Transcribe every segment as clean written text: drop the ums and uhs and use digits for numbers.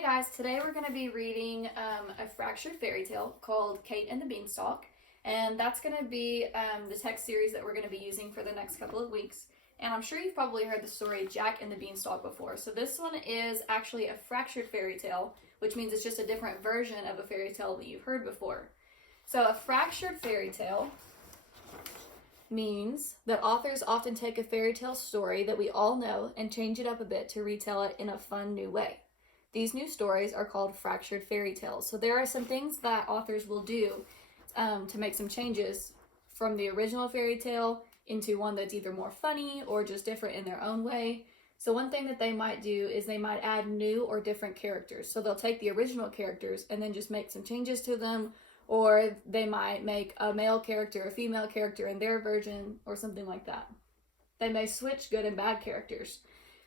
Hey guys, today we're going to be reading a fractured fairy tale called Kate and the Beanstalk, and that's going to be the text series that we're going to be using for the next couple of weeks. And I'm sure you've probably heard the story Jack and the Beanstalk before. So this one is actually a fractured fairy tale, which means it's just a different version of a fairy tale that you've heard before. So a fractured fairy tale means that authors often take a fairy tale story that we all know and change it up a bit to retell it in a fun new way. These new stories are called fractured fairy tales. So there are some things that authors will do to make some changes from the original fairy tale into one that's either more funny or just different in their own way. So one thing that they might do is they might add new or different characters. So they'll take the original characters and then just make some changes to them, or they might make a male character, a female character in their version, or something like that. They may switch good and bad characters.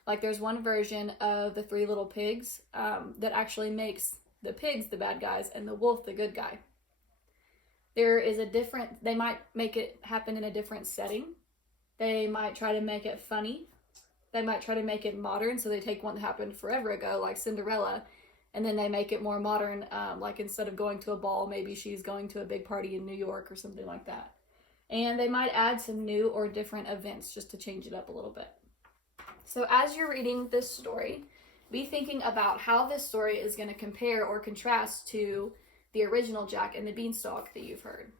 Like there's one version of the Three Little Pigs that actually makes the pigs the bad guys and the wolf the good guy. They might make it happen in a different setting. They might try to make it funny. They might try to make it modern, so they take one that happened forever ago, like Cinderella, and then they make it more modern, like instead of going to a ball, maybe she's going to a big party in New York or something like that. And they might add some new or different events just to change it up a little bit. So as you're reading this story, be thinking about how this story is going to compare or contrast to the original Jack and the Beanstalk that you've heard.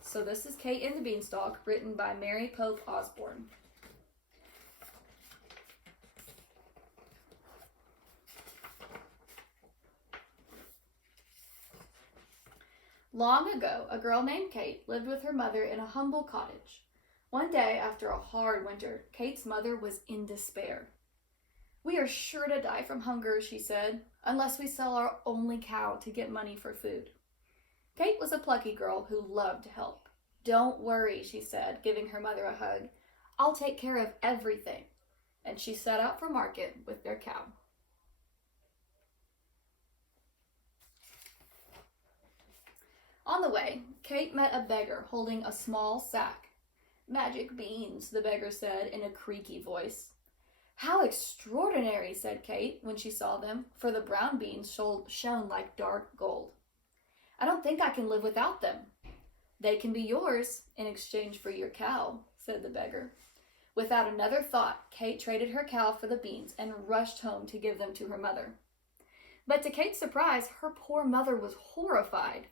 So this is Kate and the Beanstalk, written by Mary Pope Osborne. Long ago, a girl named Kate lived with her mother in a humble cottage. One day, after a hard winter, Kate's mother was in despair. "We are sure to die from hunger," she said, "unless we sell our only cow to get money for food." Kate was a plucky girl who loved to help. "Don't worry," she said, giving her mother a hug. "I'll take care of everything." And she set out for market with their cow. On the way, Kate met a beggar holding a small sack. "Magic beans," the beggar said in a creaky voice. "How extraordinary," said Kate when she saw them, for the brown beans shone like dark gold. "I don't think I can live without them." "They can be yours in exchange for your cow," said the beggar. Without another thought, Kate traded her cow for the beans and rushed home to give them to her mother. But to Kate's surprise, her poor mother was horrified.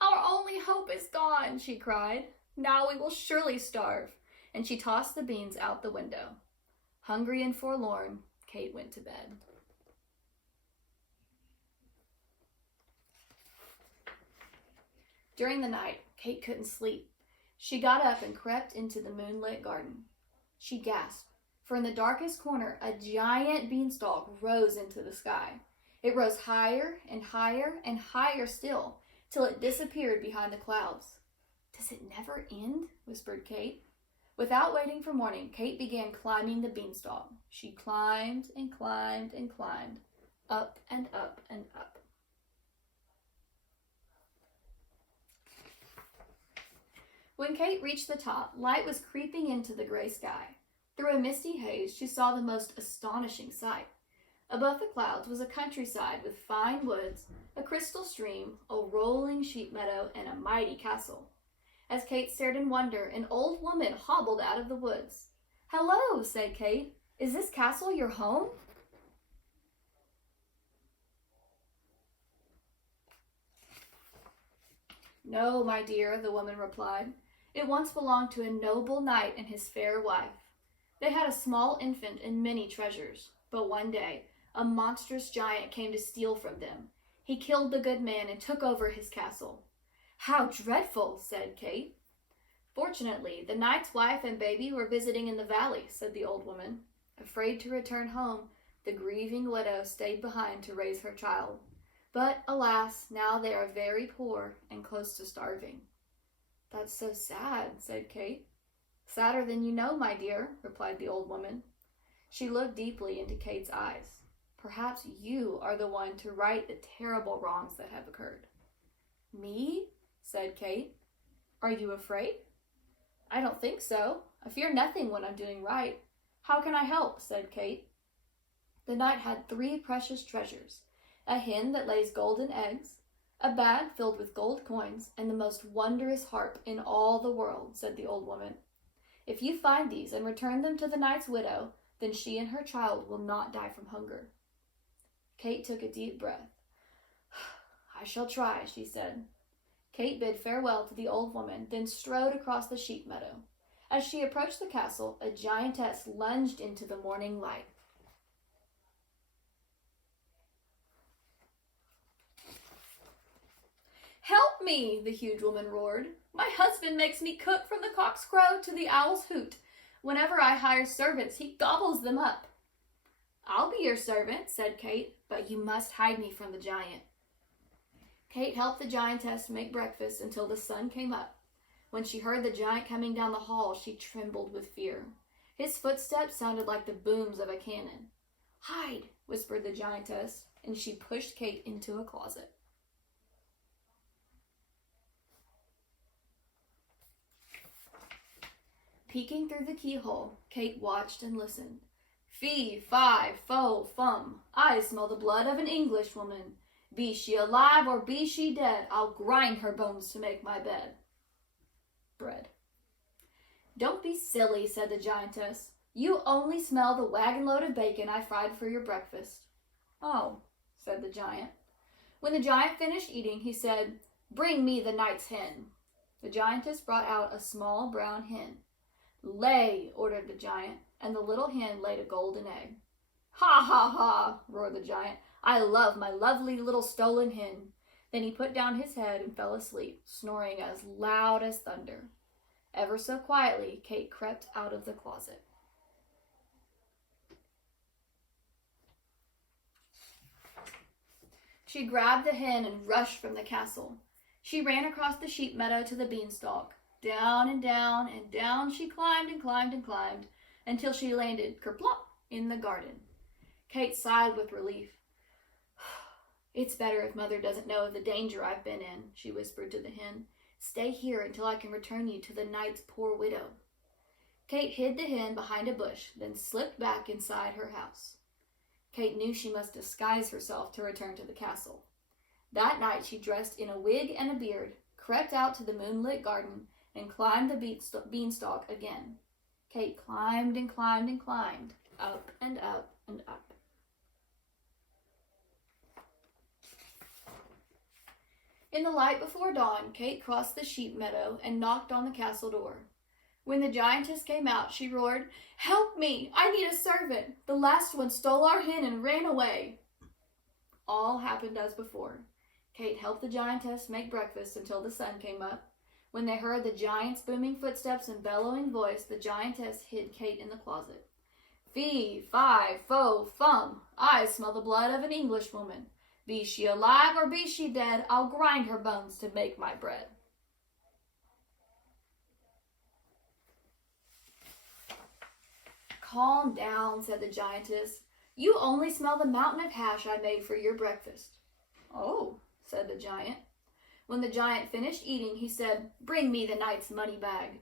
"Our only hope is gone," she cried. "Now we will surely starve." And she tossed the beans out the window. Hungry and forlorn, Kate went to bed. During the night, Kate couldn't sleep. She got up and crept into the moonlit garden. She gasped, for in the darkest corner, a giant beanstalk rose into the sky. It rose higher and higher and higher still, till it disappeared behind the clouds. "Does it never end?" whispered Kate. Without waiting for morning, Kate began climbing the beanstalk. She climbed and climbed and climbed, up and up and up. When Kate reached the top, light was creeping into the gray sky. Through a misty haze, she saw the most astonishing sight. Above the clouds was a countryside with fine woods, a crystal stream, a rolling sheep meadow, and a mighty castle. As Kate stared in wonder, an old woman hobbled out of the woods. "Hello," said Kate. "Is this castle your home?" "No, my dear," the woman replied. "It once belonged to a noble knight and his fair wife. They had a small infant and many treasures. But one day, a monstrous giant came to steal from them. He killed the good man and took over his castle." "How dreadful," said Kate. "Fortunately, the knight's wife and baby were visiting in the valley," said the old woman. Afraid to return home, the grieving widow stayed behind to raise her child. But, alas, now they are very poor and close to starving." "That's so sad," said Kate. "Sadder than you know, my dear," replied the old woman. She looked deeply into Kate's eyes. "Perhaps you are the one to right the terrible wrongs that have occurred." "Me?" said Kate. "Are you afraid?" "I don't think so. I fear nothing when I'm doing right. How can I help?" said Kate. The knight had 3 precious treasures, a hen that lays golden eggs, a bag filled with gold coins, and the most wondrous harp in all the world, said the old woman. If you find these and return them to the knight's widow, then she and her child will not die from hunger. Kate took a deep breath. I shall try, she said. Kate bid farewell to the old woman, then strode across the sheep meadow. As she approached the castle, a giantess lunged into the morning light. Help me, the huge woman roared. My husband makes me cook from the cock's crow to the owl's hoot. Whenever I hire servants, he gobbles them up. I'll be your servant, said Kate, but you must hide me from the giant. Kate helped the giantess make breakfast until the sun came up. When she heard the giant coming down the hall, she trembled with fear. His footsteps sounded like the booms of a cannon. Hide, whispered the giantess, and she pushed Kate into a closet. Peeking through the keyhole, Kate watched and listened. Fee, fi, fo, fum, I smell the blood of an Englishwoman. Be she alive or be she dead, I'll grind her bones to make my bed. Bread. Don't be silly, said the giantess. You only smell the wagon load of bacon I fried for your breakfast. Oh, said the giant. When the giant finished eating, he said, Bring me the knight's hen. The giantess brought out a small brown hen. Lay, ordered the giant, and the little hen laid a golden egg. Ha, ha, ha, roared the giant. I love my lovely little stolen hen. Then he put down his head and fell asleep, snoring as loud as thunder. Ever so quietly, Kate crept out of the closet. She grabbed the hen and rushed from the castle. She ran across the sheep meadow to the beanstalk. Down and down and down she climbed and climbed and climbed until she landed kerplop in the garden. Kate sighed with relief. It's better if Mother doesn't know of the danger I've been in, she whispered to the hen. Stay here until I can return you to the knight's poor widow. Kate hid the hen behind a bush, then slipped back inside her house. Kate knew she must disguise herself to return to the castle. That night she dressed in a wig and a beard, crept out to the moonlit garden, and climbed the beanstalk again. Kate climbed and climbed and climbed, up and up and up. In the light before dawn, Kate crossed the sheep meadow and knocked on the castle door. When the giantess came out, she roared, Help me! I need a servant! The last one stole our hen and ran away. All happened as before. Kate helped the giantess make breakfast until the sun came up. When they heard the giant's booming footsteps and bellowing voice, the giantess hid Kate in the closet. Fee, fi, fo, fum, I smell the blood of an Englishwoman. Be she alive or be she dead, I'll grind her bones to make my bread. Calm down, said the giantess. You only smell the mountain of hash I made for your breakfast. Oh, said the giant. When the giant finished eating, he said, Bring me the knight's money bag.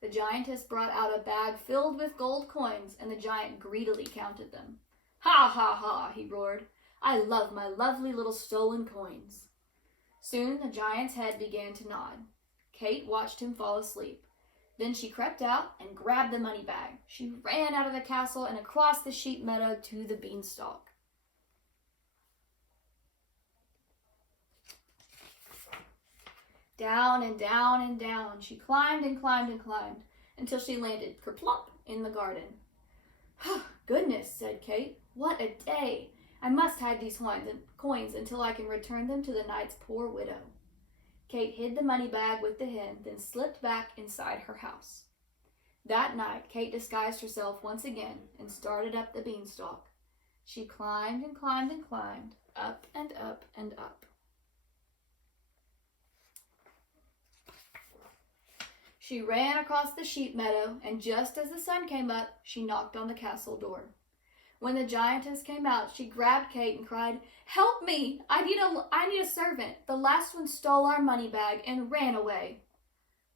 The giantess brought out a bag filled with gold coins, and the giant greedily counted them. Ha, ha, ha, he roared. I love my lovely little stolen coins. Soon the giant's head began to nod. Kate watched him fall asleep. Then she crept out and grabbed the money bag. She ran out of the castle and across the sheep meadow to the beanstalk. Down and down and down she climbed and climbed and climbed until she landed kerplop in the garden. Goodness, said Kate. What a day! I must hide these coins until I can return them to the knight's poor widow. Kate hid the money bag with the hen, then slipped back inside her house. That night, Kate disguised herself once again and started up the beanstalk. She climbed and climbed and climbed, up and up and up. She ran across the sheep meadow, and just as the sun came up, she knocked on the castle door. When the giantess came out, she grabbed Kate and cried, Help me! I need a servant. The last one stole our money bag and ran away.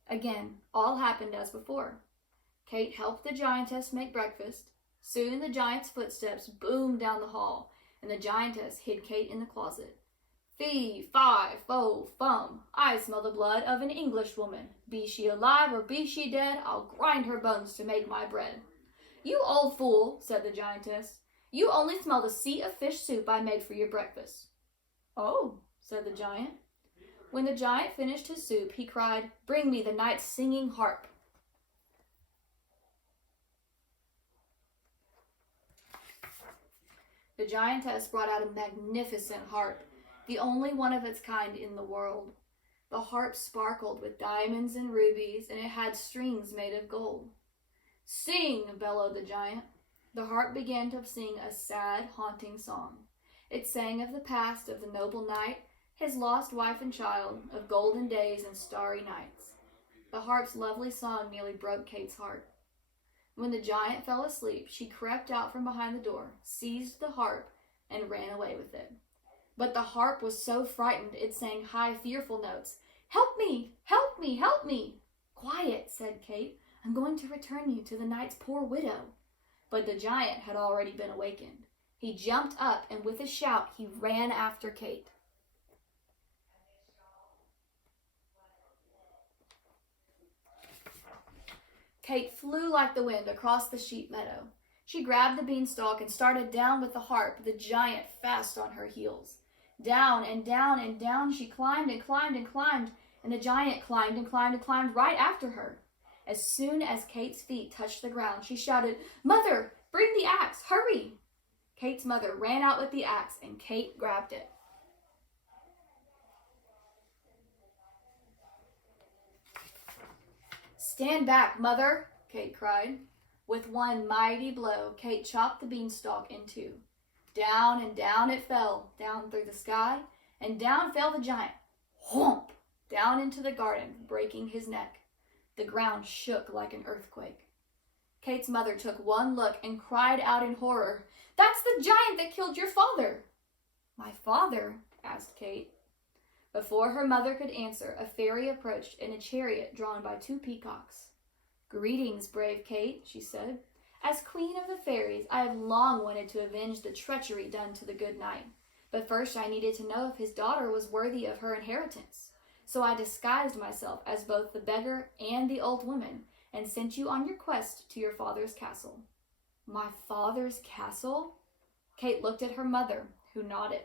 Again, all happened as before. Kate helped the giantess make breakfast. Soon the giant's footsteps boomed down the hall, and the giantess hid Kate in the closet. Fee, fi, fo, fum, I smell the blood of an Englishwoman. Be she alive or be she dead, I'll grind her bones to make my bread. You old fool, said the giantess. You only smell the sea of fish soup I made for your breakfast. Oh, said the giant. When the giant finished his soup, he cried, Bring me the knight's singing harp. The giantess brought out a magnificent harp, the only one of its kind in the world. The harp sparkled with diamonds and rubies, and it had strings made of gold. Sing, bellowed the giant. The harp began to sing a sad, haunting song. It sang of the past of the noble knight, his lost wife and child, of golden days and starry nights. The harp's lovely song nearly broke Kate's heart. When the giant fell asleep, she crept out from behind the door, seized the harp, and ran away with it. But the harp was so frightened it sang high, fearful notes. Help me! Help me! Help me! Quiet, said Kate. I'm going to return you to the knight's poor widow. But the giant had already been awakened. He jumped up, and with a shout, he ran after Kate. Kate flew like the wind across the sheep meadow. She grabbed the beanstalk and started down with the harp, the giant fast on her heels. Down and down and down she climbed and climbed and climbed, and the giant climbed and climbed and climbed right after her. As soon as Kate's feet touched the ground, she shouted, Mother, bring the axe, hurry! Kate's mother ran out with the axe, and Kate grabbed it. Stand back, Mother, Kate cried. With one mighty blow, Kate chopped the beanstalk in two. Down and down it fell, down through the sky, and down fell the giant, whomp, down into the garden, breaking his neck. The ground shook like an earthquake. Kate's mother took one look and cried out in horror, That's the giant that killed your father! My father? Asked Kate. Before her mother could answer, a fairy approached in a chariot drawn by two peacocks. Greetings, brave Kate, she said. As queen of the fairies, I have long wanted to avenge the treachery done to the good knight. But first I needed to know if his daughter was worthy of her inheritance. So I disguised myself as both the beggar and the old woman, and sent you on your quest to your father's castle. My father's castle? Kate looked at her mother, who nodded.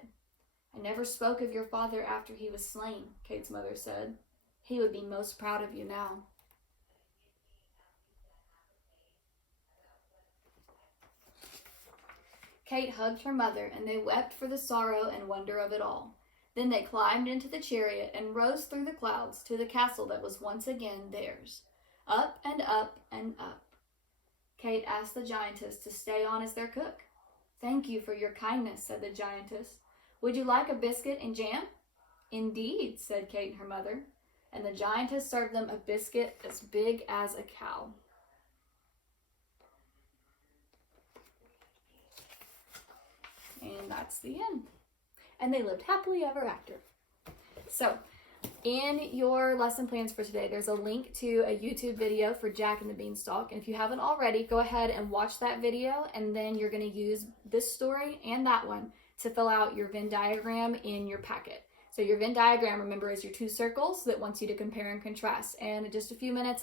I never spoke of your father after he was slain, Kate's mother said. He would be most proud of you now. Kate hugged her mother, and they wept for the sorrow and wonder of it all. Then they climbed into the chariot and rose through the clouds to the castle that was once again theirs. Up and up and up. Kate asked the giantess to stay on as their cook. Thank you for your kindness, said the giantess. Would you like a biscuit and jam? Indeed, said Kate and her mother, and the giantess served them a biscuit as big as a cow. And that's the end. And they lived happily ever after. So, in your lesson plans for today, there's a link to a YouTube video for Jack and the Beanstalk. And if you haven't already, go ahead and watch that video, and then you're going to use this story and that one to fill out your Venn diagram in your packet. So your Venn diagram, remember, is your two circles that wants you to compare and contrast. And in just a few minutes,